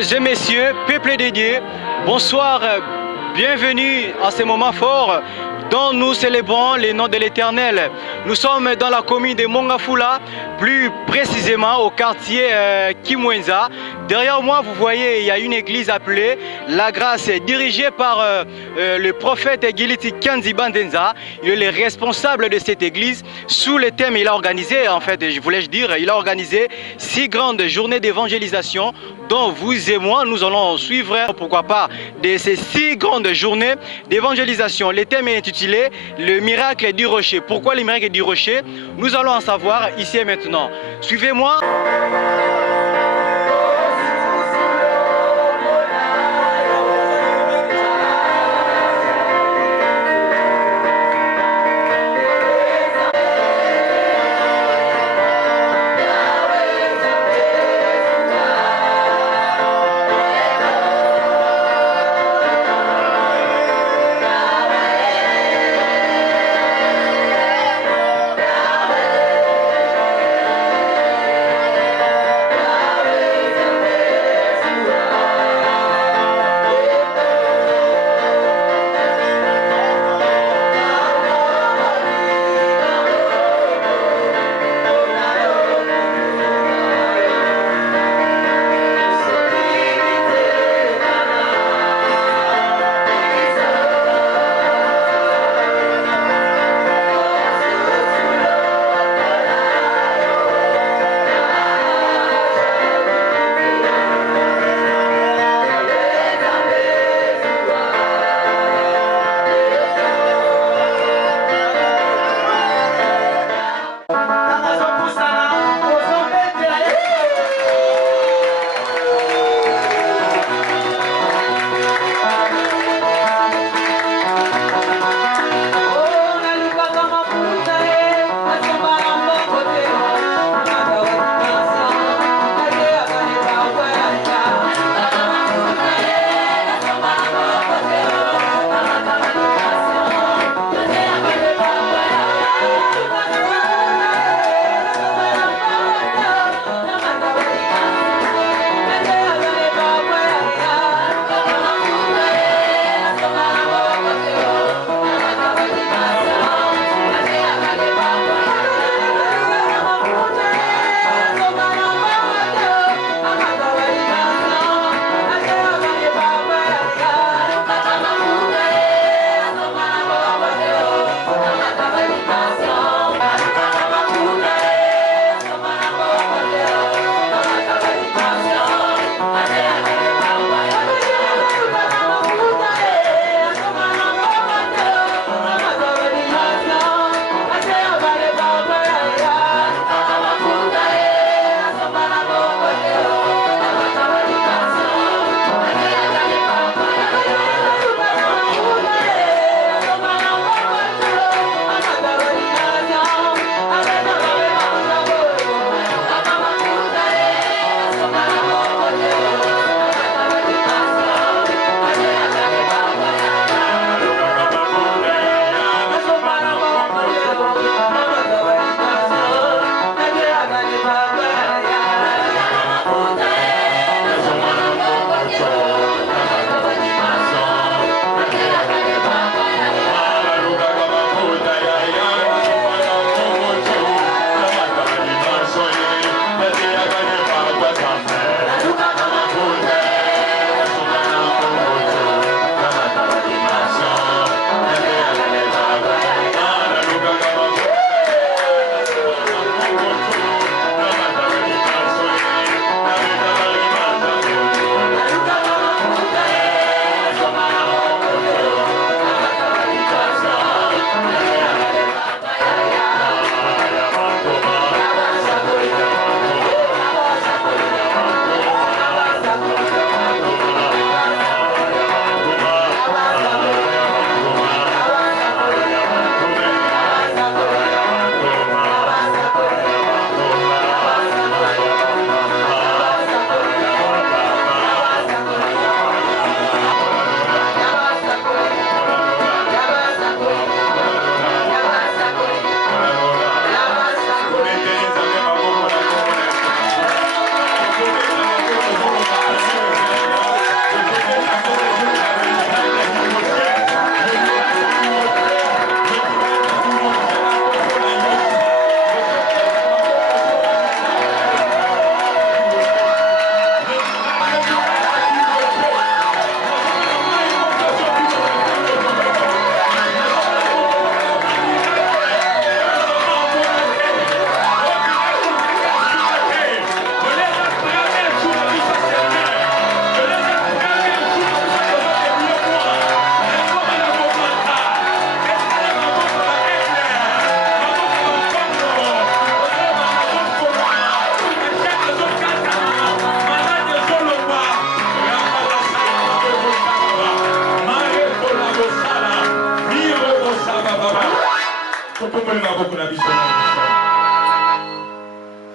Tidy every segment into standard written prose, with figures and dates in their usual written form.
Mesdames et messieurs, peuple de Dieu, bonsoir, bienvenue à ce moment fort dont nous célébrons le nom de l'Éternel. Nous sommes dans la commune de Mongafula, plus précisément au quartier Kimwenza. Derrière moi, vous voyez, il y a une église appelée La Grâce, dirigée par le prophète Giliti Kanzi Bandenza. Il est le responsable de cette église. Sous le thème, il a organisé, en fait, il a organisé 6 grandes journées d'évangélisation dont vous et moi, nous allons suivre, pourquoi pas, de ces 6 grandes journées d'évangélisation. Le thème est intitulé « Le miracle du rocher ». Pourquoi le miracle du rocher? Nous allons en savoir ici et maintenant. Suivez-moi.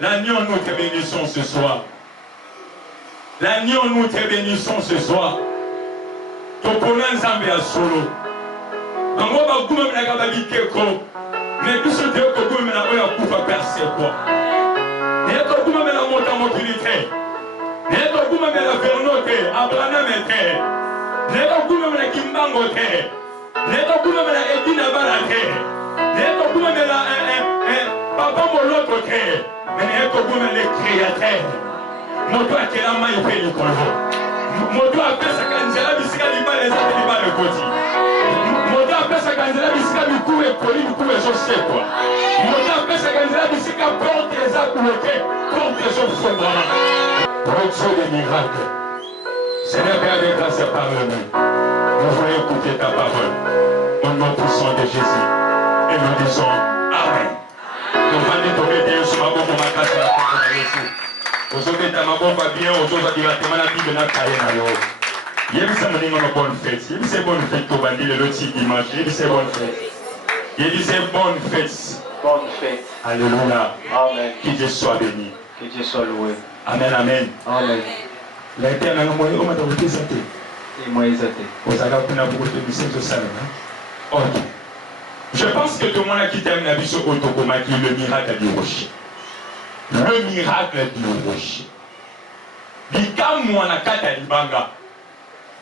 L'agneau, nous te bénissons ce soir. L'agneau, nous te bénissons ce soir. Topona nzambe ya solo. Bango ba kuma mena ka ba bikeko. Mais biso te ko kuma mena oya kufa perse quoi. Ne ko kuma mena monta mobilité. Ne ko kuma mena vernote, Abraham te. Ne ko kuma mena kimbango te. Ne ko kuma mena Edina barate. Ne ko kuma mena papa moloto te. Mais ne ko kuma le créateur. Moto akela mai pe likolo. Moto apesa kanzela bisika libale za libale koti. Moto apesa kanzela bisika bikuwe koli bikuwe so sekwa. Moto apesa kanzela bisika porte za bloqué, porte so fondana. Roxo des miracles. Seigneur Père de grâce et parle-nous. Nous voulons écouter ta parole. Au nom puissant de Jésus. Et nous disons Amen. Nous allons tomber Dieu sur ma bombe ma casse la porte de Jésus. Aujourd'hui, ta maman va bien, aujourd'hui, directement la Bible n'a pas rien. Il y a ça, une bonne fête. Il y a bonne fête pour bandir le petit dimanche. Il y a bonne fête. Il y a bonne fête. Bonne fête. Alléluia. Amen. Que Dieu soit béni. Que Dieu soit loué. Amen, amen. Amen. L'éternel, on m'a dit ça. Et Moïse a été. Vous avez appris à beaucoup de missions de ça. Ok. Je pense que tout le monde a quitté un avis sur Otokoma qui est le miracle du rocher. Le miracle du rocher. Bikamu anakata libanga.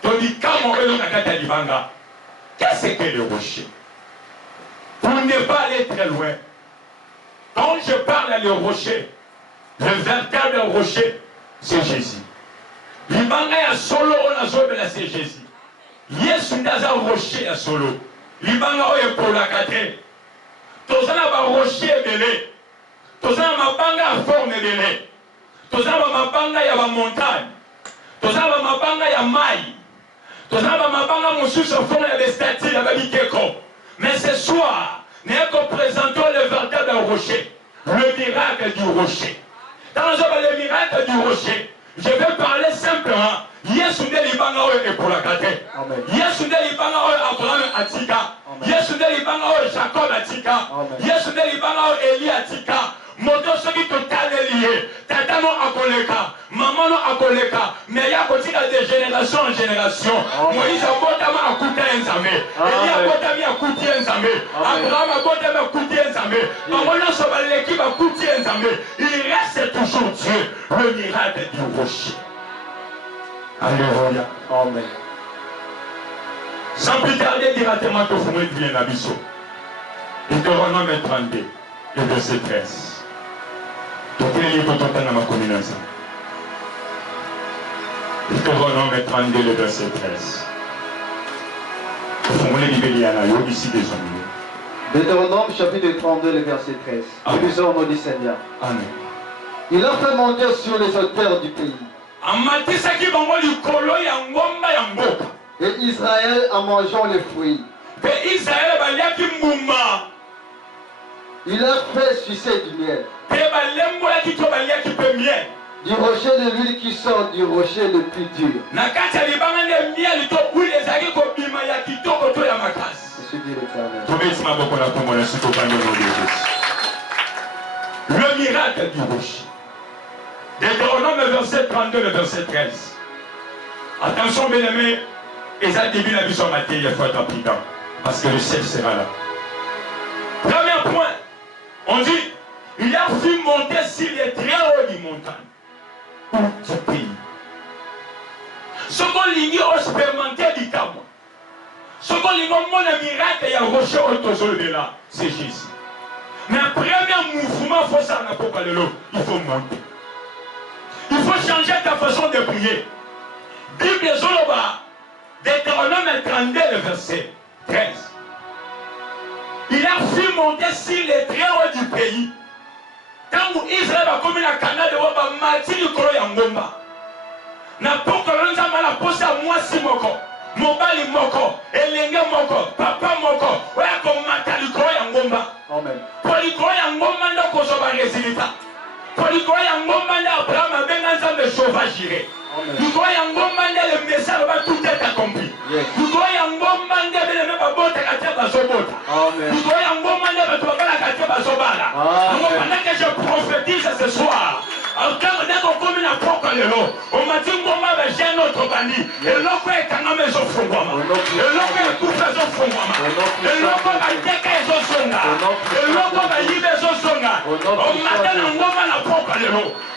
Donc bikamu anakata libanga. Qu'est-ce que le rocher? Pour ne pas aller très loin. Quand je parle à le rocher, le véritable rocher, c'est Jésus. Libanga ya solo on a zobe la c'est Jésus. Yesu ndaza rocher ya solo. Libanga oye pour la kate. Tozana ba rocher belé. Tozana mabanga à forme belé. Tozana mabanga ya ba montagne. Tozana mabanga ya maille. Tozana mabanga mosusu forme ya statues ya ba bikeko. Mais ce soir, nous présentons le véritable rocher, le miracle du rocher. Dans le miracle du rocher, je vais parler simplement. Yesu nde libanga oyo epola kate. Yesu nde libanga oyo Abraham atika. Yesu nde libanga oyo Jacob atika. Yesu nde libanga oyo Eli atika. Moto soki totale lié. Tata no akoleka, maman no akoleka, mais ya kotika de génération en génération. Moïse abotama akuta enzame. Eli abotami akuti enzame. Abraham abotami akuti enzame. Maman no sobaleki bakuti enzame. Il reste toujours Dieu, le miracle du rocher. Alléluia. Amen. Sans plus tarder, directement que vous me dites bien abisso. Deutéronome 32, le verset 13. Deutéronome 32, le verset 13. Vous me dites bien ici des hommes. Deutéronome chapitre 32, le verset 13. Nous lisons au nom du Seigneur. Amen. Il a fait monter sur les auteurs du pays. Et Israël en mangeant les fruits. Il a fait sucer du miel. Du rocher de l'huile qui sort du rocher le plus dur. Je dis l'Éternel. Le miracle du rocher. Deutéronome verset 32, le verset 13. Attention, bien aimés, et ça début la vision matin, il faut être rapidement, parce que le chef sera là. Premier point, on dit, il a vu monter sur les très hauts du montagne, pour ce pays. Ce qu'on ligne au supplémentaire du Cameroun, ce qu'on ligne au monde miracle, il y a un rocher autour de là, c'est Jésus. Mais le premier mouvement, il faut ça, il faut monter. Il faut changer ta façon de prier. Bible Zoloba, Deutéronome 32, le verset 13. Il a fait monter sur les très hauts du pays. Quand Israël a commis la Canada, il a dit que Yangomba. Na poko lonzama la posa mwasi moko, mobali moko, elenge moko, papa moko, oya komata likolo ya ngomba. Amen. Pour likolo ya ngomba ndo kozoba résultat. Pour likolo ya ngomba ndo Abraham abenga nzambe chauffage giré. Likolo ya ngomba ndo le message va tout être accompli. Likolo ya ngomba ndo bele me babota kata bazobota. Likolo ya ngomba ndo bato bakala bazobala. Pendant que je prophétise ce soir, comme une apôtre on m'a dit ngoma ba jeune autre bandi et loko ekanga mezo fungwama et loko ekufa zo fungwama et loko ba teka ezo songa et loko ba yibe ezo songa on matin ngoma na apôtre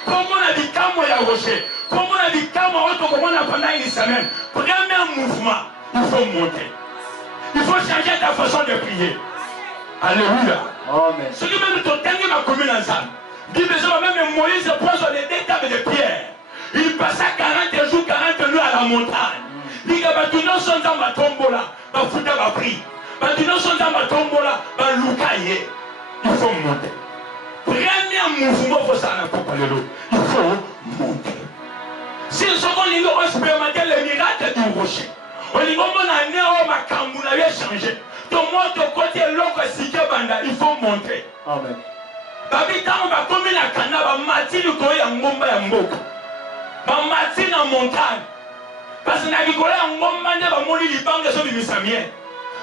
comme on a dit kamo ya rocher comme on a dit kamo autre comme on a pendant une semaine premier mouvement il faut monter il faut changer ta façon de prier. Alléluia. Amen. Ce qui même ton dernier ma commune ensemble. Bible même Moïse pose les deux tables de pierre. Il passa 40 jours, 40 nuits à la montagne. Il dit que nous sommes dans ma tombola, ma fouta ma prie. Nous sommes dans ma tombola, ma loukaye. Il faut monter. Premier mouvement pour ça, il faut monter. Si nous sommes en expérimenter le miracle du rocher, on dit qu'on a né au Makamou, on a changé. Ton monde de côté, l'autre, il faut monter. Amen. Babi tango ba komi na kana ba mati likolo ya ngomba ya mboka ba mati na montagne parce que na likolo ya ngomba nde ba moni libanga so bimisa mien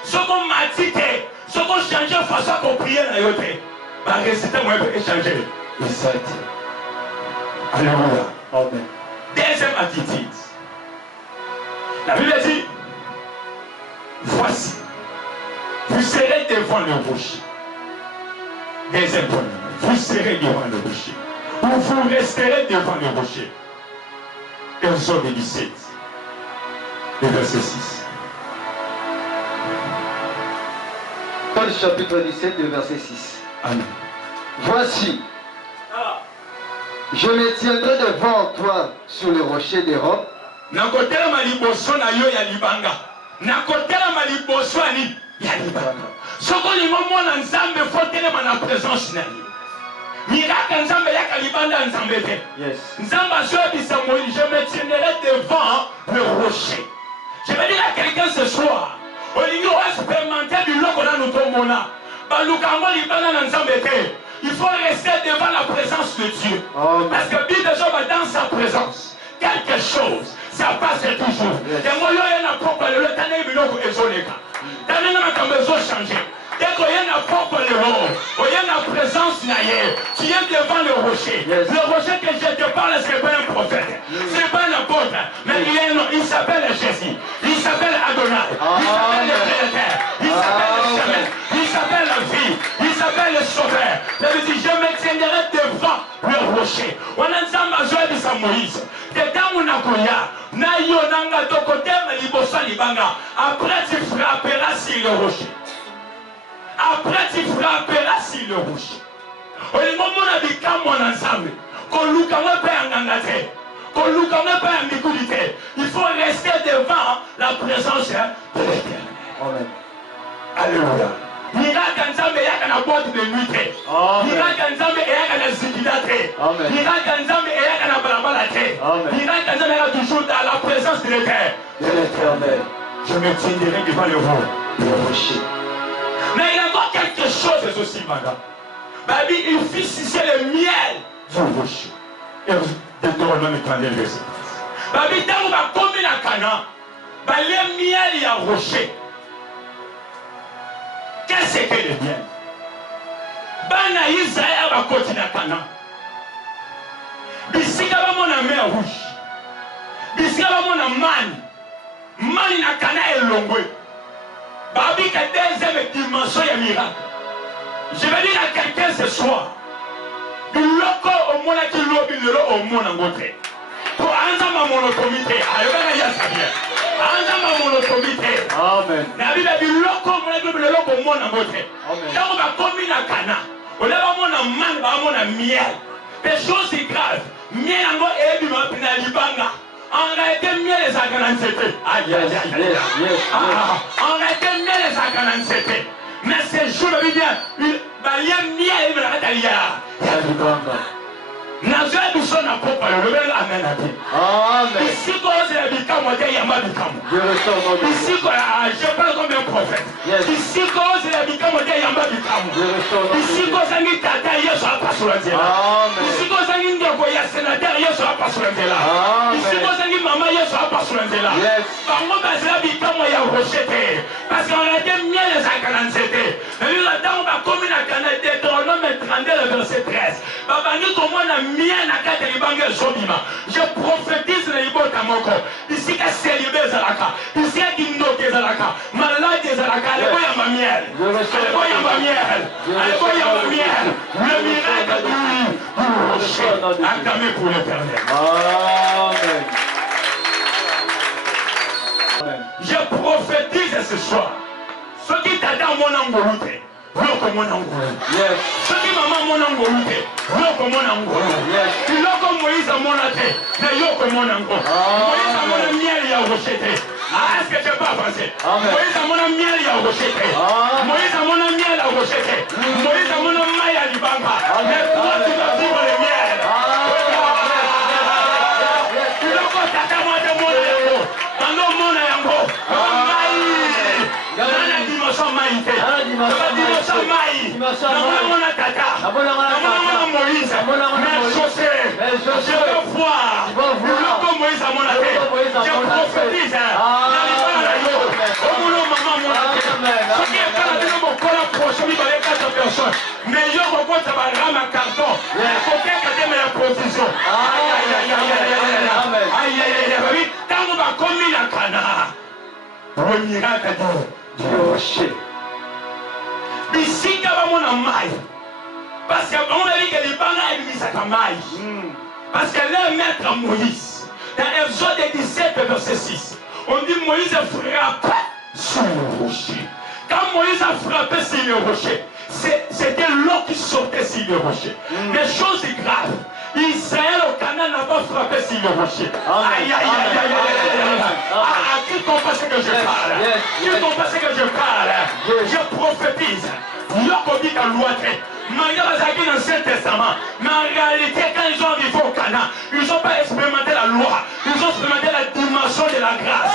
soko mati te soko changer façon ko prier na yo te ba réciter moi peut échanger exact. Alléluia. Amen. Deuxième attitude, la Bible dit voici vous serez devant le rocher. Deuxième point, vous serez devant le rocher. Ou vous resterez devant le rocher. Exode 17, le verset 6. Paul chapitre 17, le verset 6. Amen. Voici, je me tiendrai devant toi sur le rocher des robes. Nakotela maliboso na yo ya libanga. Nakotela maliboso ani ya libanga. Soko ni momo na nzambe fotele na présence na ye. Miracle nzambe ya kalibanda nzambe te. Yes. Nzamba zoebisa Moïse, je me tiendrai devant le rocher. Je vais dire à quelqu'un ce soir, olingi o expérimenter du loko na nutomona. Balukango libanda na nzambe te. Il faut rester devant la présence de Dieu. Oh, parce que Bible va dans sa présence. Quelque chose, ça passe toujours. Et moi, il y a un propre le temps de l'eau exoneka. Dans le moment où on changer. Dès qu'il y a un propre le il y a une présence naïe. Tu es devant le rocher. Yes. Le rocher que je te parle, ce n'est pas un prophète. Ce n'est pas un apôtre. Mais il s'appelle Jésus. Il s'appelle Adonai. Il s'appelle le Créateur. Il s'appelle le chemin. Il s'appelle la vie. Il s'appelle le sauveur. Ça veut dire, je me tiendrai devant le rocher. On a ensemble à jouer de Moïse. Après tu frapperas sur le rocher. Après tu frapperas sur le rocher. Au moment où on a dit qu'on ensemble, qu'on loue quand on peut en engager, qu'on loue quand on peut en écouter, il faut rester devant la présence de l'Éternel. Amen. Alléluia. Miracle nzambe yaka na boîte de nuit. Miracle nzambe yaka na zikida te. Miracle nzambe yaka na balabala te. Miracle nzambe yaka toujours dans la présence de l'Éternel. Je me tiendrai devant le rocher. Mais il y a encore quelque chose aussi, madame. Babi, il fit sucer le miel du rocher. Et Deutéronome 31 verset 13. Babi, tant va comme la cana, le miel y a rocher. Qu'est-ce que le miel? Bana Israël va continuer à Cana. Bisika va mon mer rouge. Bisika va mon man. Man na Cana et Longwe. Babi ka deuxième dimension ya miracle. Je vais dire à quelqu'un ce soir. Biloko au monde qui lobi le au monde en côté. Pour anzama monotomité. Ayobana ya sabia. Anzama monotomité. Amen. Na Bible biloko le loko au monde en côté. Quand on va commis la Cana, on va mon man va mon miel. Des choses si graves. Miel en go et du mapina libanga. En réalité, miel les a 47. Aïe, aïe, aïe. En réalité, miel les a 47. Mais ces jours, il y a miel et il y a Nazwa biso na popa le rebelle amen ati. Amen. Ici quoi c'est la bikamo de yamba bikamo. Ici quoi je parle comme un prophète. Ici quoi c'est la bikamo de yamba bikamo. Ici quoi c'est ni tata yeso apa sur la terre. Ici quoi c'est ni ndoko ya sénateur yeso apa sur la terre. Ici quoi c'est ni maman yeso apa sur la terre. Bango basela bikamo ya rochete parce qu'on a été miel les 47. Et là, dans ma commune à Canada, Deutéronome 32, le verset 13. Je prophétise le Ibo Tamoko. Ici, qu'à célébrer Zalaka. Ici, à Kindoke Zalaka. Malade Zalaka. Allez, voyez ma miel. Allez, voyez ma miel. Allez, voyez ma miel. Le miracle du rocher. Acclamé pour l'éternel. Amen. Je prophétise ce soir. Ce qui t'attend mon angoloute. Loko mon angolo. Yes. Ce qui maman mon angoloute. Loko mon angolo. Yes. Loko Moïse mon athée. Ne yoko mon angolo. Moïse mon miel ya rochete. Ah, est-ce que tu n'as pas avancé? Moïse mon miel ya rochete. Moïse mon miel ya rochete. Moïse mon maille à libanga. Mais toi tu vas vivre le miel. Loko tata moi de mon yango. Tando mon yango. Nana dimension maïté. Dimension maï. Namona tata. Namona Moïse. Mais chaussé. Je veux voir. Loko Moïse à mon athée. Je prophétise. Mais je revois ça va ramener un carton. Il faut qu'elle ait la position. Aïe aïe aïe aïe aïe aïe. Quand on va commis la cana, le miracle du rocher. Ici, on a maille. Parce qu'on a dit que les bancs ont mis ça comme maille. Parce que leur maître Moïse, dans Exode 17, verset 6, on dit Moïse frappait sur le rocher. Quand Moïse a frappé sur le rocher, c'était l'eau qui sortait sur le rocher. Mais chose grave, Israël au Canaan n'a pas frappé sur le rocher. Aïe aïe aïe aïe aïe. Qui comprend ce que je parle? Qui comprend ce que je parle? Je prophétise. Yokobi a loité. Malgré dans l'Ancien Testament, mais en réalité, quand ils ont arrivé au Canaan, ils n'ont pas expérimenté la loi, ils ont expérimenté la dimension de la grâce.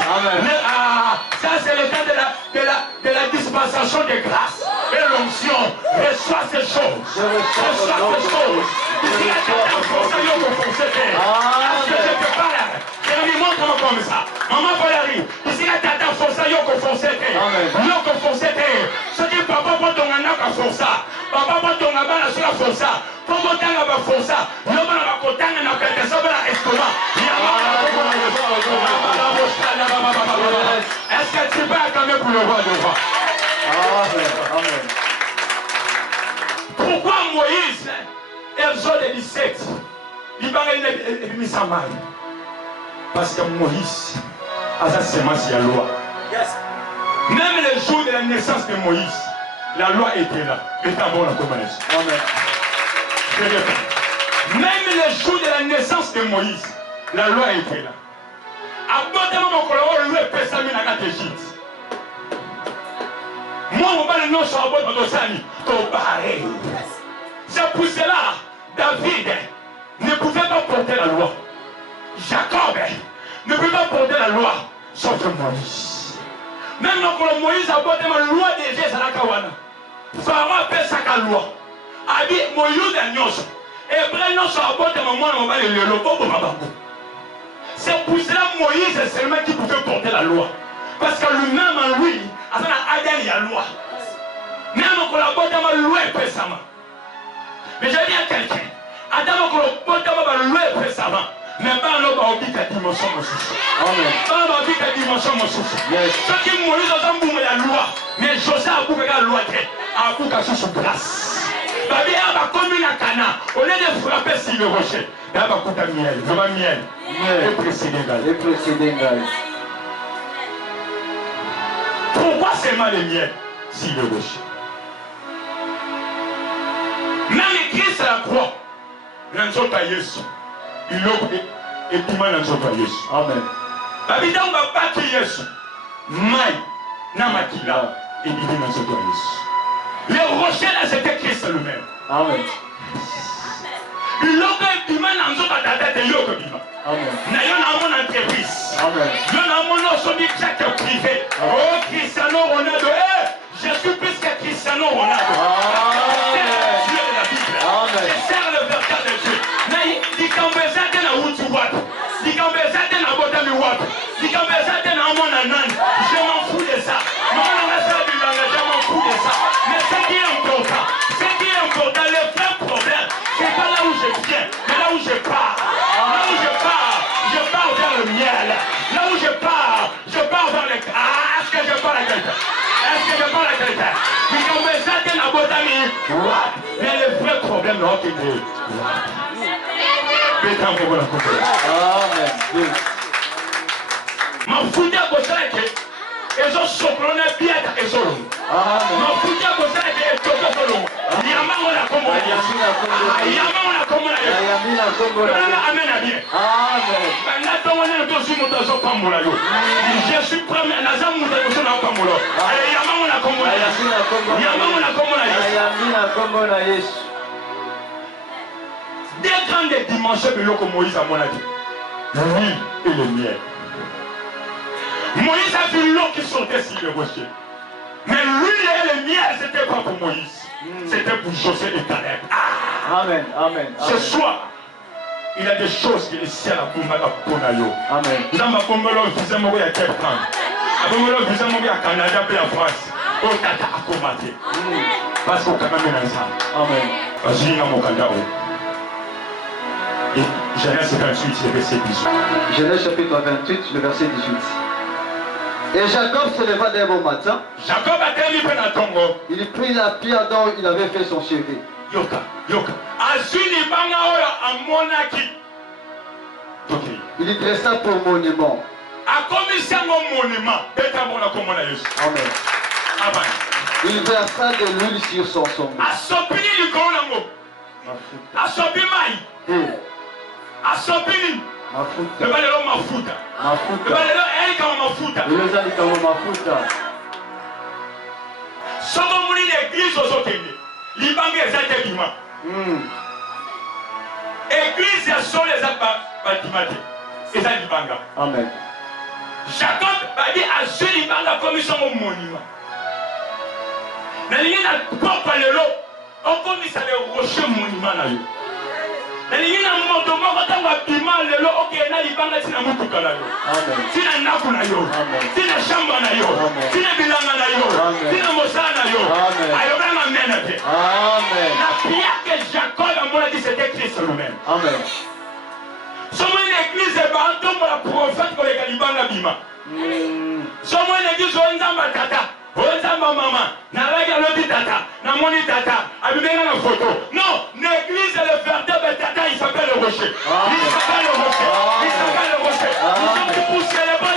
Ça, c'est le temps de la dispensation de grâce. Et l'onction reçoit ces choses. Reçoit ces choses. Ici, la tête en force, il y a un forceté. Est-ce que je te parle? Jérémie, montre-moi comme ça. Maman Valérie, ici, la tête en force, il y a un forceté. Il y a un forceté. Ce qui papa pour ton anak à force. Papa pour ton abana sur la force. Pour ton anak à force. Il y a un côté dans quelque chose de l'estomac. Est-ce que tu peux acclamer pour le roi de roi? Amen. Pourquoi Moïse, Exode 17, il va mis sa main? Parce que Moïse a sa sémence à la loi. Même le jour de la naissance de Moïse, la loi était là. Le tambour la commence. Même le jour de la naissance de Moïse, la loi était là. Abondamment, mon collègue, lui est pesé à la Égypte. Moi, on va le nom sur la boîte de Sani. C'est pour cela, David ne pouvait pas porter la loi. Jacob ne pouvait pas porter la loi, sauf Moïse. Même quand Moïse a porté la loi de Jésus à la Kawana, Pharaon appelle ça la loi. A dit, Moïse a nyos. Et Brennan a porté la loi, on va le lobo pour ma banque. C'est pour cela Moïse est seulement qui pouvait porter la loi. Parce que lui-même en lui, Adam il y a la loi. Même quand la boîte de la loi est pésamment. Mais je dis à quelqu'un, Adam quand la boîte de la loi est pésamment. Mais pas l'homme a oublié la dimension de mon souffle. Pas l'homme a oublié la dimension de mon souffle. Ce qui Moïse a oublié la loi. Mais José a oublié la loi. A oublié la sous grâce. Babi a ba commune à Cana. Au lieu de frapper sur le rocher, il a ba coupe de miel. Le miel. Et précédé gal. Pourquoi seulement le miel sur le rocher? Même Christ à la croix, nous pas Jésus. Il l'a et tout le monde n'a pas Jésus. Amen. Babi on va battre Jésus. Maï, Namakila, et il dit nous sommes Jésus. Le rocher là c'était Christ lui-même. Amen. Il l'a fait du mal dans notre tête et il l'a fait du mal. Amen. Nous avons une entreprise. Amen. Nous avons notre secteur privé. Oh Cristiano Ronaldo. Je suis plus que Cristiano Ronaldo. C'est Dieu de la Bible. Je sers le verset de Dieu. Mais il converse dans la route wap. Il converse dans la boîte de wap. Il converse dans la mon anan. Je m'en fous de ça. Je m'en fous de ça. Mais ça Mais le vrai problème, non, c'est que ma fouille à cause ils ont soprone bien à Kesolo. Ma fouille à cause de Tokolo. Yama on a comme Yama on a comme Amen à bien. Maintenant on est tous sur notre Pambola. Je suis premier à Nazam ou dans son Pambola. Yama on a comme Yama on a comme des grandes dimensions de l'eau Moïse à mon avis. L'huile et le miel. Moïse a vu l'eau qui sortait sur le rocher. Mais l'huile et le miel, ce n'était pas pour Moïse. C'était pour Josué et Caleb. Amen, amen. Ce soir, il y a des choses qui sont à la Bonayo. Amen. Nous avons fait un à Cape Town. Nous avons fait un Canada et en France. Au Tata à combattre. Parce qu'on quand même est ensemble. Amen. Parce qu'il y a mon Canada. Et Genèse 28, le verset 18. Genèse chapitre 28, le verset 18. Et Jacob se leva d'un bon matin. Jacob a terminé par Tongo. Il prit la pierre dont il avait fait son chevet. Yoka. Azuni banga oyo amonaki. Il y dressa pour monument. Akomisa mon monument. Beta mona komona Yesu. Amen. Amen. Il versa de l'huile sur son sommet. Asopini likona ngo. Asopi mai. Asopini. Mafuta. Le balelo mafuta. Mafuta. Le balelo elika mafuta. Le zali kama mafuta. Somo muni l'église ozokende. Libanga ezate bima. Église ya solo ezaba batimate. Eza libanga. Amen. Jacob a dit à ce libanga comme son monument. Nalingi na papa lelo, on komisa le rocher monument na yo. Nalingi na moto moko tango bima lelo okay na libanga tina mutuka na yo. Amen. Tina naku na yo. Tina shamba na yo. Tina bilanga na yo. Tina mosala na yo. Ayo bana mena pe. Amen. La prière que Jacob a dit c'était Christ lui-même. Amen. Sommes une église et par exemple la prophète pour les Kalibanga Bima. Sommes une église où on a tata, où on a maman, na la lobby tata, na moni tata, abîmé la photo. Non, l'église est le vertèbre tata, il s'appelle le rocher. Il s'appelle le rocher. Il s'appelle le rocher. Nous sommes pour célébrer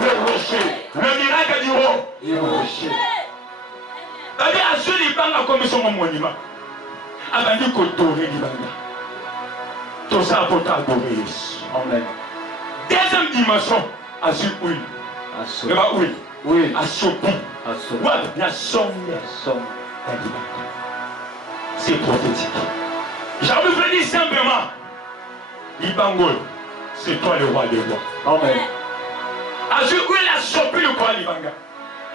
le rocher. Le miracle du haut. Le rocher. C'est-à-dire à ceux qui parlent comme son monument. Abandi Kotoré Libanga. Tout ça pour t'adorer. Amen. Deuxième dimension, à ce oui. Asso. Oui. Oui. À Sopi. Asso. Ouais, la somme. Somme. C'est prophétique. J'ai envie de dire simplement, Libango, c'est toi le roi des rois. Amen. À ce oui, la Sopi le roi Libanga.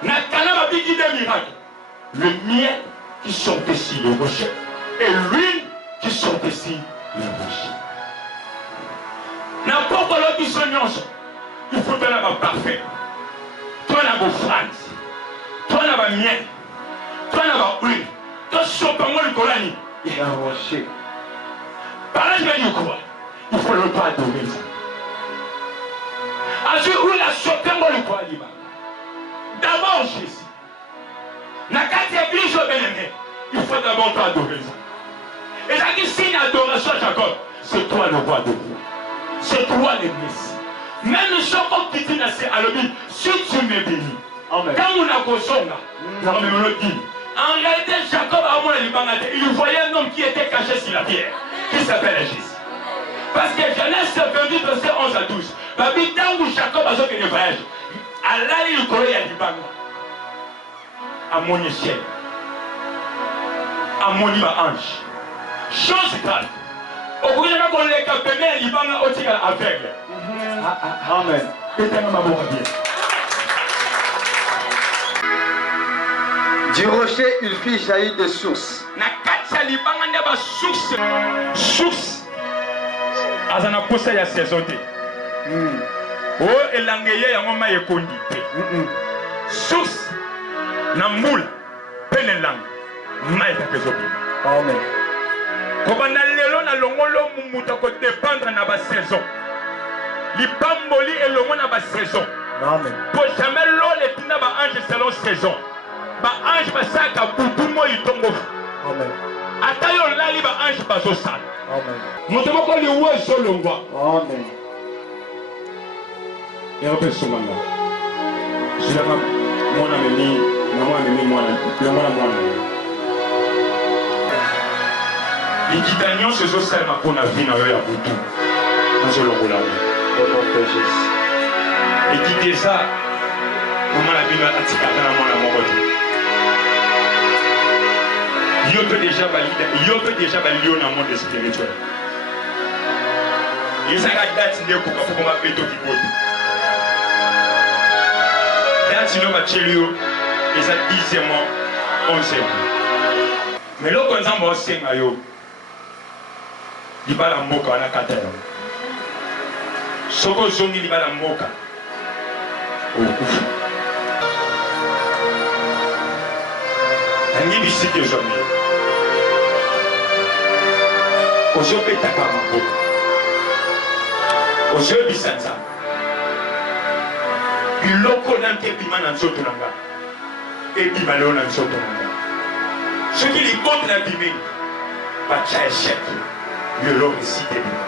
N'a qu'à la bigi des miracles. Le miel qui sortait ici, le rocher, et l'huile qui sortait ici, le rocher. N'importe l'autre qui s'annonce, il faut donner un parfait. Toi, tu as vos francs. Toi, tu as miel. Toi, tu as huile. Toi, tu as le Corani. Le rocher. Par là, je vais dire quoi? Il faut le pas adorer ça. À ce où la sauté, moi, le Corani. D'abord, Jésus. Dans quatre églises, il faut d'abord t'adorer ça. Et ça qui signe adoration à Jacob, c'est toi le roi de roi. C'est toi le Messie. Même ceux qui disent à l'objet, si tu me bénis, quand on a Kosonga, en réalité, Jacob a il voyait un homme qui était caché sur la pierre, qui s'appelle Jésus. Parce que Genèse 28, verset 11 à 12, tant où Jacob a fait le voyage, Allah il connaît à Libanga. À mon ciel, à mon ange. Chose grave. Au bout de la qu'on les capémé, il va aussi aveugle. Amen. Du rocher, il fit jaillir des sources. Source. Azana kosa ya saison te. O elangeye ya ngoma yekondi te. Source na mbula pene lang maïta kezobi. Amen. Kobanda lelo na longolo mumuta ko dépendre na ba saison. Lipamboli elongo na ba saison. Amen. Pour jamais l'eau les tuna ba ange selon saison. ange basaka butu moi itongo. Amen. Ata yo lali ba ange bazosala. Amen. Moto moko liwe zolongwa. Amen. Yerope somanga. Silaka mwana memi na mwana memi mwana mwana. Likita nyonso ezosalema mpona vi na yo ya butu nazolongola Au nom de Jésus. ekiti eza mama na bino atikaka na mwana moko te yo mpe deja balio na monde spirituel ezaka date nde ekoka poko mabeto kikoti date no batieli yo eza 10e mois 11e mois mais loko nzambe osenga yo libala mboka wana kata yo soki ozongi libala mboka okufa nangi bisiki ezwami ozobetaka maboko ozoyebisa nzambe biloko nanti ebima na nzoto na nga ebima leo na nzoto na nga soki libote na bimeli batya esheke lelo esite bima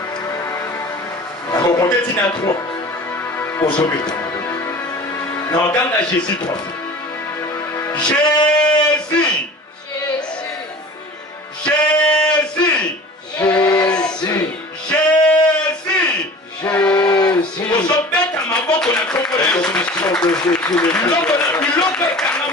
nakokonte ntina 3 ozobeta na oganga jésus 3 fois jésus jésus Jésus. jésus Jésus. ozobeta maboko na nkombo na yesu biloko ekangama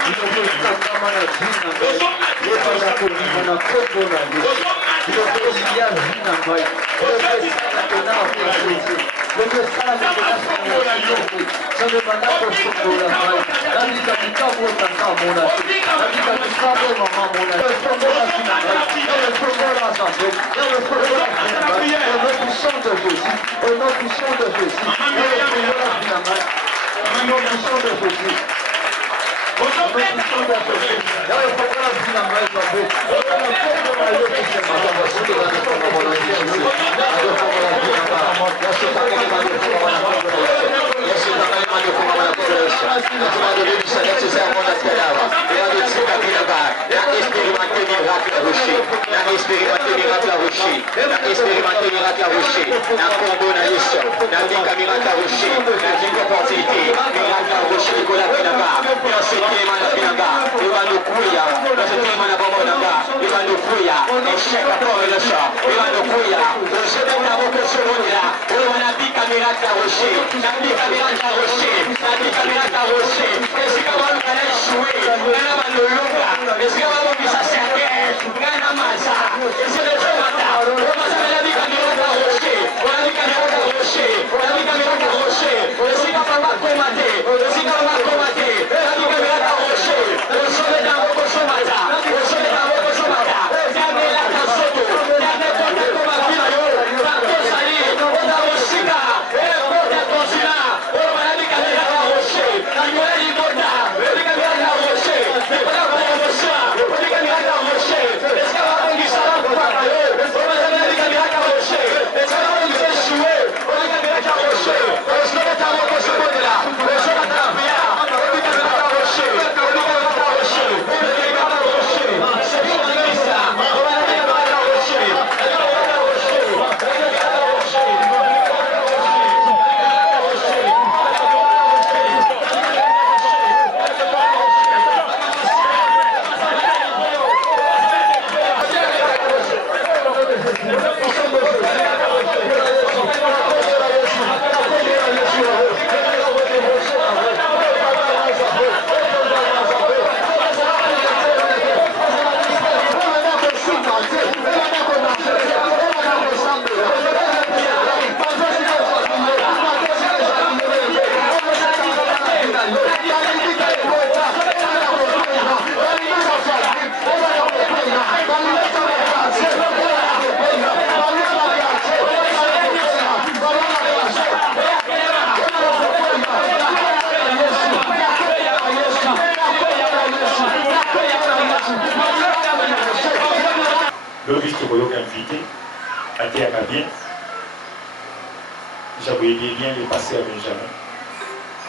J'avais bien le pasteur Benjamin.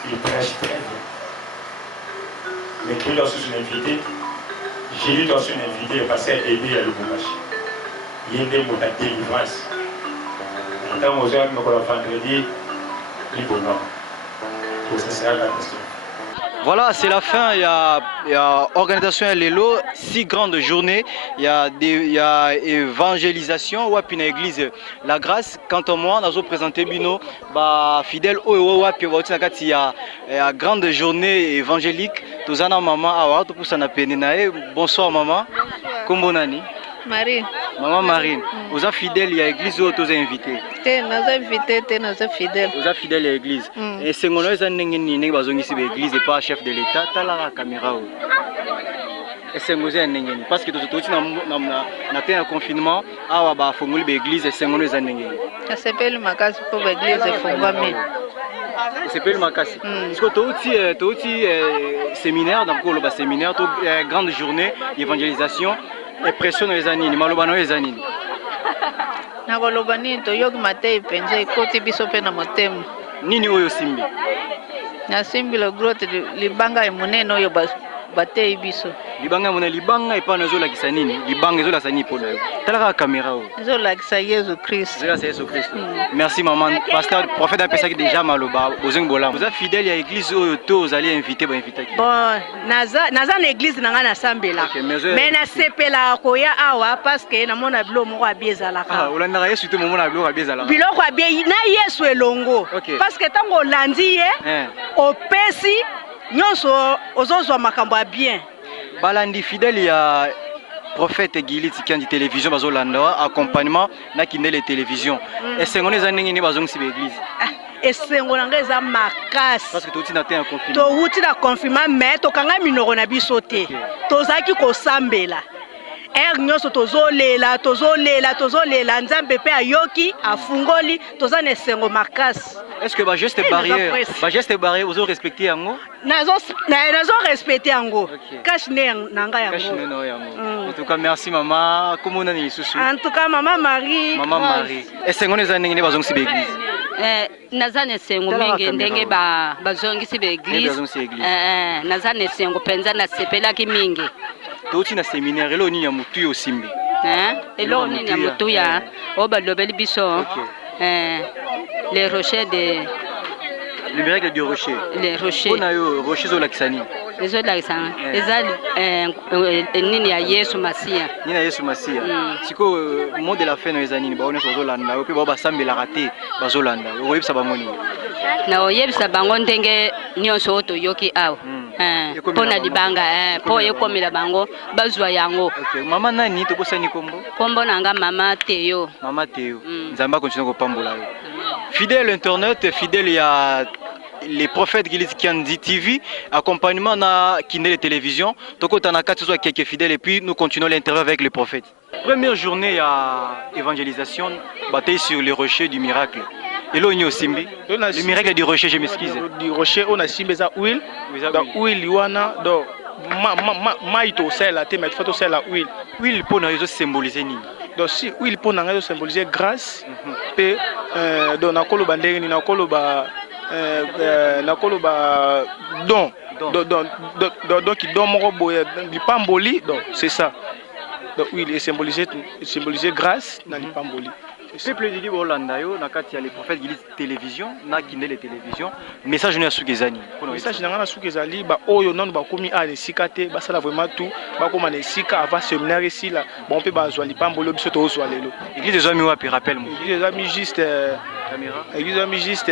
Il prêche très bien. Mais Dieu doit son invité. Jésus doit son invité, le pasteur Ebi à Lubumbashi. Il y a des mots de délivrance. Quand on a vendredi, il bon pour ça sera la question. Voilà, c'est la fin. Il y a organisation Lelo, 6 grandes journées. Il y a évangélisation ou puis l'église La Grâce. Quant à moi, nous avons présenté Bino, fidèle il y a grande journée évangélique. Tous en maman, bonsoir maman. Comment nani? Marie. Maman Marine, vous êtes fidèle à l'église ou vous êtes invité? Nous invités, nous sommes fidèles. Vous êtes fidèle à l'église. Et c'est mon église et pas chef de l'État. Tu as la caméra. Et c'est mon église. Parce que tout le confinement, l'église et c'est mon église. Ça s'appelle Makasi pour l'église et Fongami. Ça s'appelle Makasi. Est-ce que tu as aussi séminaire, dans le séminaire, grande journée d'évangélisation? Impression les anini, malobano les anini. Nakoloba nini toyoki matei penza ekoti biso pe na motema. Nini oyo simbi? Nasimbi le grotte libanga emunene oyo batei biso. Libanga mona libanga epa nazo lakisa nini? Libanga ezo lakisa nini pona yo? Talaka caméra o. Ezo lakisa Yesu Christ. Ezo lakisa Yesu Christ. Merci maman, pasteur prophète a pensé que déjà maloba bozeng bolam. Vous êtes fidèle à l'église oyo to vous allez inviter ba inviter qui? Bon, naza na église nanga na sambela. Mais na sepela koya awa parce que na mona bilo moko abiezala ka. Ah, olanda Yesu te momona bilo abiezala. Bilo ko abie na Yesu elongo. Parce que tango landi ye opesi nyonso ozozwa makambo bien. Balandi fidèle ya prophète Giliti qui a dit télévision bazolanda accompagnement na kindele télévision. Et c'est ngone za ndenge ni bazong si l'église. Et c'est ngona ngeza makasi. Parce que tout na te un confinement. To uti na confinement mais to kanga minoko na biso te. Tozaki ko sambela. Nyonso tozolela nzambe pe ayoki afungoli toza na esengo makasi. Est-ce que ba geste barrière vous respecter yango? Nazo respecter yango. Cache ne nanga yango. En tout cas merci maman. Comment on a ni susu? En tout cas maman Marie. Maman Marie. Esengo neza ndenge bazong si l'église. Nazane sengo mingi ndenge bazongi si l'église. Nazane sengo penza na sepela ki mingi. Toti na séminaire elo ni ya mutu yo simbi. Elo ni ya mutu ya oba lobeli biso. Les rochers de le miracle du rocher. Les rochers. On a eu rocher zo lakisani. Les zo lakisani. Ezali nini ya Yesu Masia. Nini ya Yesu Masia. Siko mot de la fin no ezani ba ona zo landa pe ba sambela raté bazolanda. Oyebisa bangoni. Na oyebisa bango ndenge nyonso oto yoki awo. Pona libanga po yekomela bango bazwa yango. Mama nani to bosani kombo? Kombo nanga mama Teo. Mama Teo. Nzamba continue ko pambola yo. Fidèle internet, fidèle à les prophètes qui ont dit TV, accompagnement na Kindele télévision. Donc on a quelques fidèles et puis nous continuons l'interview avec les prophètes. Première journée à évangélisation, bataille sur les rochers du miracle. Et là, on est au Simbi. Le miracle du rocher, je m'excuse. Du rocher, on a Simbi za huile. Donc huile liwana donc maito c'est la thème faut c'est la huile. Huile pour nous symboliser ni. Donc si huile pour nous symboliser grâce et donc nakolo bandenge ni nakolo ba don donc qui don moko boye lipamboli donc c'est ça. Donc huile est symboliser grâce na lipamboli. Peuple de Dieu Hollanda yo na kati ya les prophètes qui télévision na kindele télévision message na sukezani message na sukezali ba oyo non ba komi a nesikate ba sala vraiment tout ba koma nesika avant séminaire ici là bon pe ba zwa lipambolo biso to so lelo église des amis wapi rappelle moi église des amis juste caméra église des amis juste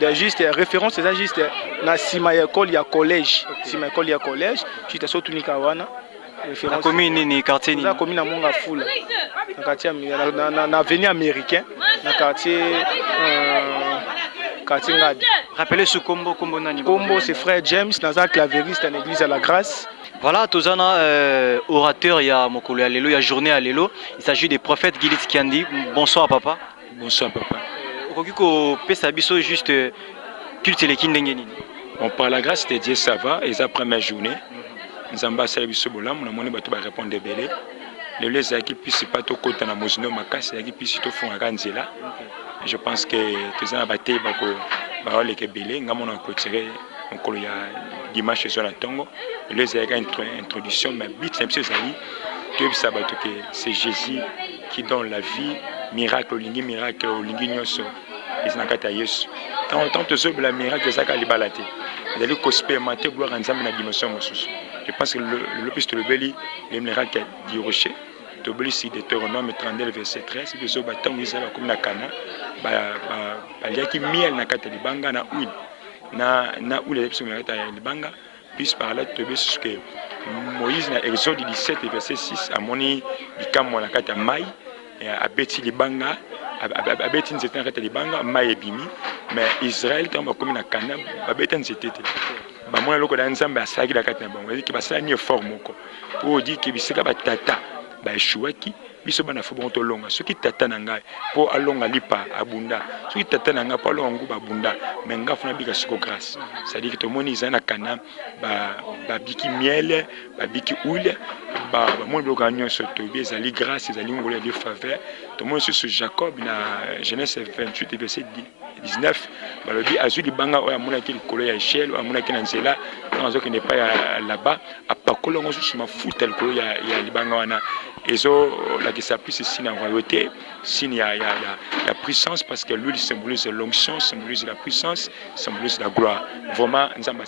na juste référence c'est juste na sima ya école ya collège sima école ya collège juste so tunika wana la commune ni quartier ni la commune à Mongafula na quartier na avenue américain na quartier Ngadi. Rappelez ce combo nani. Combo c'est frère James naza clavériste à l'église à la Grâce. Voilà, tozana orateur il y a mokolo alelo, il y a journée alelo. Il s'agit des prophètes Gilit Kiandi. Bonsoir papa. Bonsoir papa. Okoki ko pesa biso juste culte les kindenge nini. On par la grâce de Dieu ça va et sa première journée. Nzamba sala biso bolam na moni bato ba répondre belé. Le les qui puisse pas to kota na mozino makasi qui puisse to fonga nzela. Je pense que tous les batailles les Kébélé, nous avons clôturé il y a dimanche sur la Tongo. Les introduction, mais c'est Jésus qui donne la vie, miracle, miracle, nyoso. Tant que ce miracle, c'est ça qui balate. Il y a expérimenter gloire ensemble dans la dimension. Je pense que le plus de l'obéli, le miracle du rocher. L'obéli, Deutéronome 32, verset 13, il y a comme na Cana, il y a qui miel na kata libanga na huile. Na huile de libanga, puis par là, tu sais que Moïse, dans Exode 17, verset 6, a moni bikamo na kata mai, a beti libanga, a beti nzete na kata libanga, mai et bimi, mais Israël, quand on comme na Cana, a beti nzete. Moi, le code ensemble, a sagi la kata na bango, il dit que ça n'y est fort moko. Pour dire que biseka ba tata, ba chouaki. Biso bana fo bonto longa soki tata na ngai po alonga lipa abunda soki tata na ngai po alonga nguba abunda mais nga fona bika siko grâce c'est à dire que to moni zana kana ba biki miel ba biki huile ba mo bloka nyonso to bi ezali grâce ezali ngolo de faveur to moni sur Jacob na Genèse 28 verset 19 balobi azuli banga oya mona ki likolo ya échelle amona ki na nzela quand on n'est pas là-bas apakolo ngo sur mafuta likolo ya libanga wana et là qui s'appuie c'est signe en royauté, signe la puissance parce que l'huile symbolise l'onction, symbolise la puissance, symbolise la gloire. Vraiment, nous avons